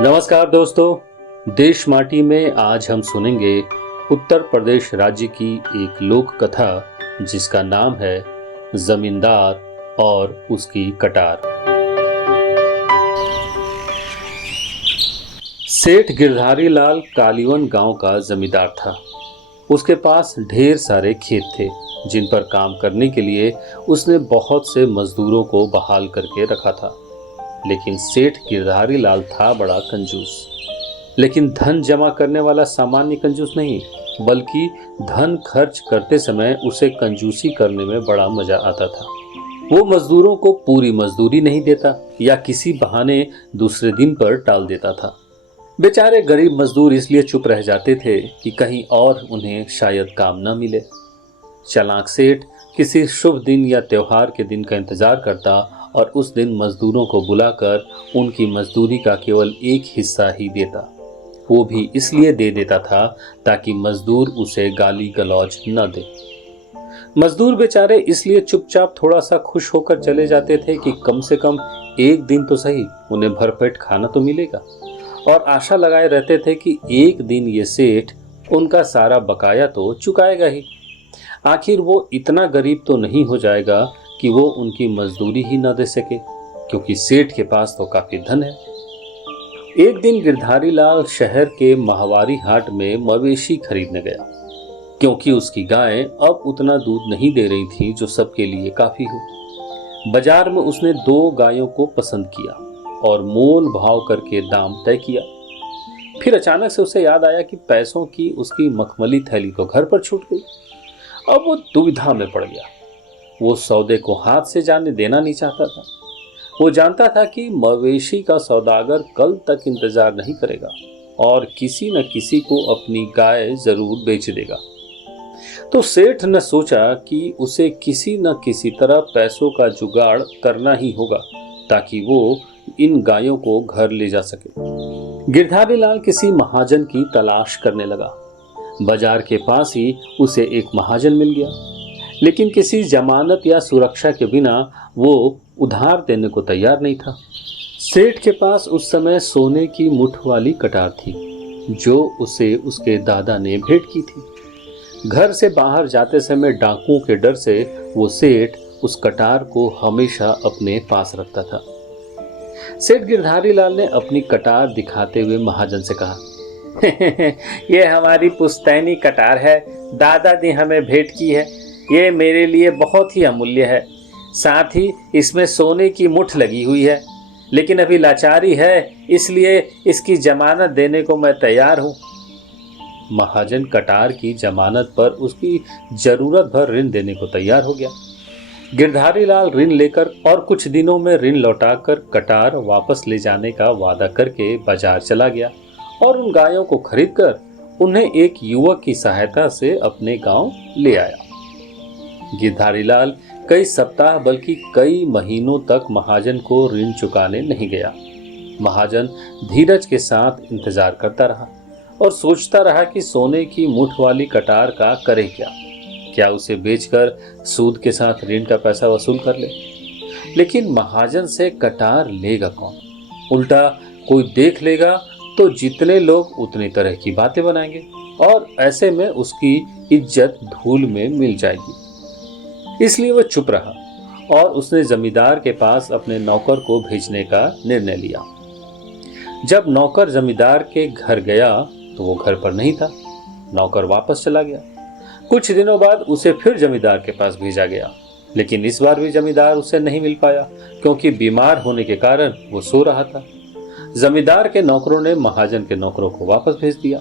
नमस्कार दोस्तों, देश माटी में आज हम सुनेंगे उत्तर प्रदेश राज्य की एक लोक कथा जिसका नाम है जमींदार और उसकी कटार। सेठ गिरधारी लाल कालीवन गांव का जमींदार था। उसके पास ढेर सारे खेत थे जिन पर काम करने के लिए उसने बहुत से मजदूरों को बहाल करके रखा था। लेकिन सेठ गिरधारी लाल था बड़ा कंजूस। लेकिन धन जमा करने वाला सामान्य कंजूस नहीं, बल्कि धन खर्च करते समय उसे कंजूसी करने में बड़ा मजा आता था। वो मजदूरों को पूरी मजदूरी नहीं देता या किसी बहाने दूसरे दिन पर टाल देता था। बेचारे गरीब मजदूर इसलिए चुप रह जाते थे कि कहीं और उन्हें शायद काम न मिले। चालाक सेठ किसी शुभ दिन या त्योहार के दिन का इंतजार करता और उस दिन मजदूरों को बुलाकर उनकी मजदूरी का केवल एक हिस्सा ही देता। वो भी इसलिए दे देता था ताकि मजदूर उसे गाली गलौज न दे। मजदूर बेचारे इसलिए चुपचाप थोड़ा सा खुश होकर चले जाते थे कि कम से कम एक दिन तो सही उन्हें भरपेट खाना तो मिलेगा, और आशा लगाए रहते थे कि एक दिन ये सेठ उनका सारा बकाया तो चुकाएगा ही। आखिर वो इतना गरीब तो नहीं हो जाएगा कि वो उनकी मजदूरी ही न दे सके, क्योंकि सेठ के पास तो काफी धन है। एक दिन गिरधारी लाल शहर के माहवारी हाट में मवेशी खरीदने गया, क्योंकि उसकी गाय अब उतना दूध नहीं दे रही थी जो सबके लिए काफी हो। बाजार में उसने 2 गायों को पसंद किया और मोल भाव करके दाम तय किया। फिर अचानक से उसे याद आया कि पैसों की उसकी मखमली थैली तो घर पर छूट गई। अब वो दुविधा में पड़ गया। वो सौदे को हाथ से जाने देना नहीं चाहता था। वो जानता था कि मवेशी का सौदागर कल तक इंतजार नहीं करेगा और किसी न किसी को अपनी गाय जरूर बेच देगा। तो सेठ ने सोचा कि उसे किसी न किसी तरह पैसों का जुगाड़ करना ही होगा ताकि वो इन गायों को घर ले जा सके। गिरधारी लाल किसी महाजन की तलाश करने लगा। बाजार के पास ही उसे एक महाजन मिल गया, लेकिन किसी जमानत या सुरक्षा के बिना वो उधार देने को तैयार नहीं था। सेठ के पास उस समय सोने की मुठ वाली कटार थी जो उसे उसके दादा ने भेंट की थी। घर से बाहर जाते समय डाकुओं के डर से वो सेठ उस कटार को हमेशा अपने पास रखता था। सेठ गिरधारी लाल ने अपनी कटार दिखाते हुए महाजन से कहा, ये हमारी पुश्तैनी कटार है, दादा ने हमें भेंट की है। ये मेरे लिए बहुत ही अमूल्य है। साथ ही इसमें सोने की मुठ लगी हुई है, लेकिन अभी लाचारी है, इसलिए इसकी जमानत देने को मैं तैयार हूँ। महाजन कटार की जमानत पर उसकी जरूरत भर ऋण देने को तैयार हो गया। गिरधारी लाल ऋण लेकर और कुछ दिनों में ऋण लौटाकर कटार वापस ले जाने का वादा करके बाजार चला गया और उन गायों को खरीदकर उन्हें एक युवक की सहायता से अपने गांव ले आया। गिरधारी लाल कई सप्ताह बल्कि कई महीनों तक महाजन को ऋण चुकाने नहीं गया। महाजन धीरज के साथ इंतजार करता रहा और सोचता रहा कि सोने की मुठ वाली कटार का करे क्या उसे बेचकर सूद के साथ ऋण का पैसा वसूल कर ले। लेकिन महाजन से कटार लेगा कौन? उल्टा कोई देख लेगा तो जितने लोग उतनी तरह की बातें बनाएंगे और ऐसे में उसकी इज्जत धूल में मिल जाएगी। इसलिए वह चुप रहा और उसने जमींदार के पास अपने नौकर को भेजने का निर्णय लिया। जब नौकर जमींदार के घर गया तो वो घर पर नहीं था। नौकर वापस चला गया। कुछ दिनों बाद उसे फिर जमींदार के पास भेजा गया, लेकिन इस बार भी जमींदार उसे नहीं मिल पाया क्योंकि बीमार होने के कारण वो सो रहा था। जमींदार के नौकरों ने महाजन के नौकरों को वापस भेज दिया।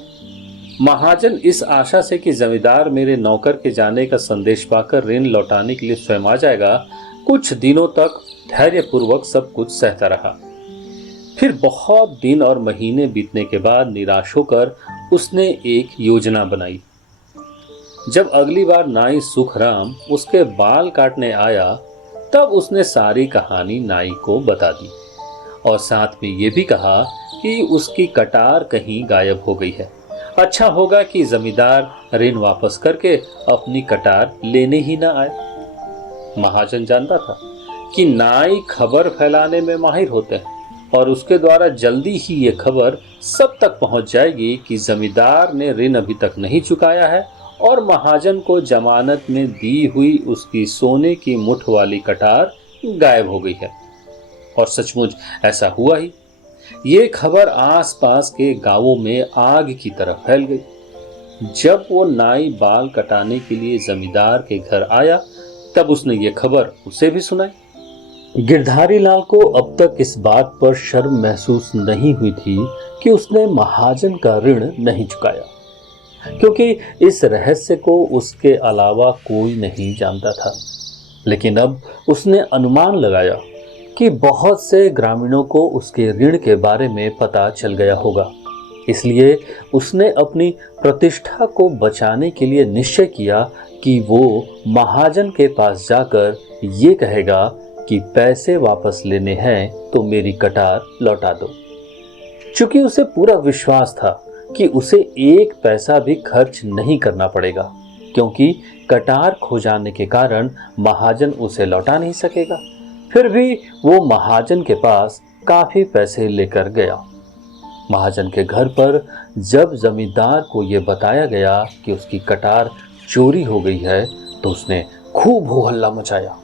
महाजन इस आशा से कि जमींदार मेरे नौकर के जाने का संदेश पाकर ऋण लौटाने के लिए स्वयं आ जाएगा, कुछ दिनों तक धैर्यपूर्वक सब कुछ सहता रहा। फिर बहुत दिन और महीने बीतने के बाद निराश होकर उसने एक योजना बनाई। जब अगली बार नाई सुखराम उसके बाल काटने आया तब उसने सारी कहानी नाई को बता दी और साथ में ये भी कहा कि उसकी कटार कहीं गायब हो गई है। अच्छा होगा कि जमींदार ऋण वापस करके अपनी कटार लेने ही ना आए। महाजन जानता था कि नाई खबर फैलाने में माहिर होते हैं और उसके द्वारा जल्दी ही ये खबर सब तक पहुंच जाएगी कि जमींदार ने ऋण अभी तक नहीं चुकाया है और महाजन को जमानत में दी हुई उसकी सोने की मुठ वाली कटार गायब हो गई है। और सचमुच ऐसा हुआ ही। ये खबर आसपास के गांवों में आग की तरह फैल गई। जब वो नाई बाल कटाने के लिए जमींदार के घर आया तब उसने ये खबर उसे भी सुनाई। गिरधारी लाल को अब तक इस बात पर शर्म महसूस नहीं हुई थी कि उसने महाजन का ऋण नहीं चुकाया, क्योंकि इस रहस्य को उसके अलावा कोई नहीं जानता था। लेकिन अब उसने अनुमान लगाया कि बहुत से ग्रामीणों को उसके ऋण के बारे में पता चल गया होगा। इसलिए उसने अपनी प्रतिष्ठा को बचाने के लिए निश्चय किया कि वो महाजन के पास जाकर ये कहेगा कि पैसे वापस लेने हैं तो मेरी कटार लौटा दो। चूंकि उसे पूरा विश्वास था कि उसे एक पैसा भी खर्च नहीं करना पड़ेगा, क्योंकि कटार खो जाने के कारण महाजन उसे लौटा नहीं सकेगा। फिर भी वो महाजन के पास काफी पैसे लेकर गया। महाजन के घर पर जब जमींदार को यह बताया गया कि उसकी कटार चोरी हो गई है तो उसने खूब हो हल्ला मचाया।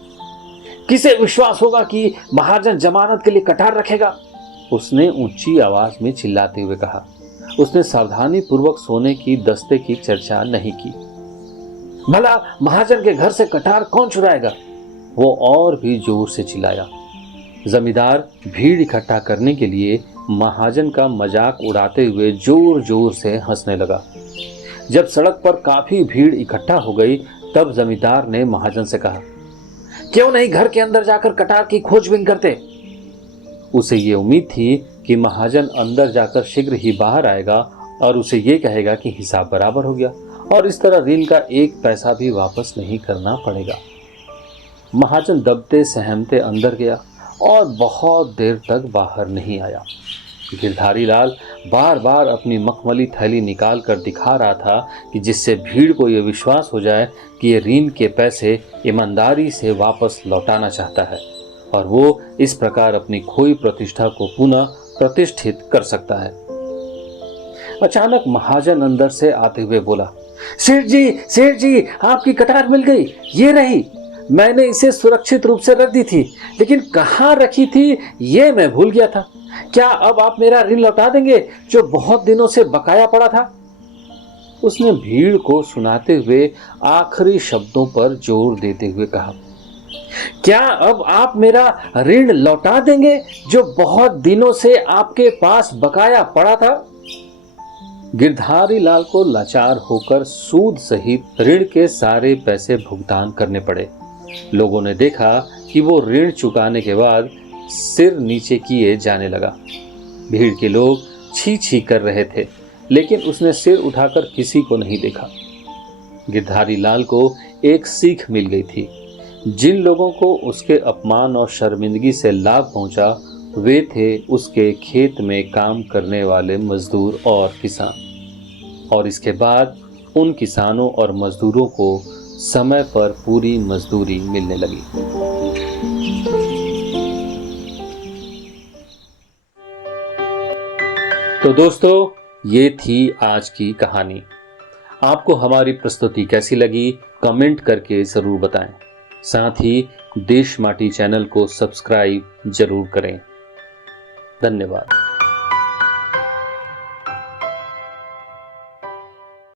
किसे विश्वास होगा कि महाजन जमानत के लिए कटार रखेगा? उसने ऊंची आवाज में चिल्लाते हुए कहा। उसने सावधानी पूर्वक सोने की दस्ते की चर्चा नहीं की। भला महाजन के घर से कटार कौन चुराएगा? वो और भी जोर से चिल्लाया। जमींदार भीड़ इकट्ठा करने के लिए महाजन का मजाक उड़ाते हुए जोर जोर से हंसने लगा। जब सड़क पर काफी भीड़ इकट्ठा हो गई तब जमींदार ने महाजन से कहा, क्यों नहीं घर के अंदर जाकर कटार की खोजबीन करते? उसे ये उम्मीद थी कि महाजन अंदर जाकर शीघ्र ही बाहर आएगा और उसे ये कहेगा कि हिसाब बराबर हो गया और इस तरह ऋण का एक पैसा भी वापस नहीं करना पड़ेगा। महाजन दबते सहमते अंदर गया और बहुत देर तक बाहर नहीं आया। गिरधारी लाल बार बार अपनी मखमली थैली निकाल कर दिखा रहा था कि जिससे भीड़ को यह विश्वास हो जाए कि ये ऋण के पैसे ईमानदारी से वापस लौटाना चाहता है और वो इस प्रकार अपनी खोई प्रतिष्ठा को पुनः प्रतिष्ठित कर सकता है। अचानक महाजन अंदर से आते हुए बोला, सेठ जी, आपकी कटार मिल गई, ये रही। मैंने इसे सुरक्षित रूप से रख दी थी, लेकिन कहाँ रखी थी ये मैं भूल गया था। क्या अब आप मेरा ऋण लौटा देंगे जो बहुत दिनों से बकाया पड़ा था? उसने भीड़ को सुनाते हुए आखिरी शब्दों पर जोर देते हुए कहा, क्या अब आप मेरा ऋण लौटा देंगे जो बहुत दिनों से आपके पास बकाया पड़ा था? गिरधारी लाल को लाचार होकर सूद सहित ऋण के सारे पैसे भुगतान करने पड़े। लोगों ने देखा कि वो ऋण चुकाने के बाद सिर नीचे किए जाने लगा। भीड़ के लोग छी छी कर रहे थे, लेकिन उसने सिर उठाकर किसी को नहीं देखा। गिरधारी लाल को एक सीख मिल गई थी। जिन लोगों को उसके अपमान और शर्मिंदगी से लाभ पहुंचा वे थे उसके खेत में काम करने वाले मजदूर और किसान। और इसके बाद उन किसानों और मजदूरों को समय पर पूरी मजदूरी मिलने लगी। तो दोस्तों, ये थी आज की कहानी। आपको हमारी प्रस्तुति कैसी लगी कमेंट करके जरूर बताएं। साथ ही देश माटी चैनल को सब्सक्राइब जरूर करें। धन्यवाद।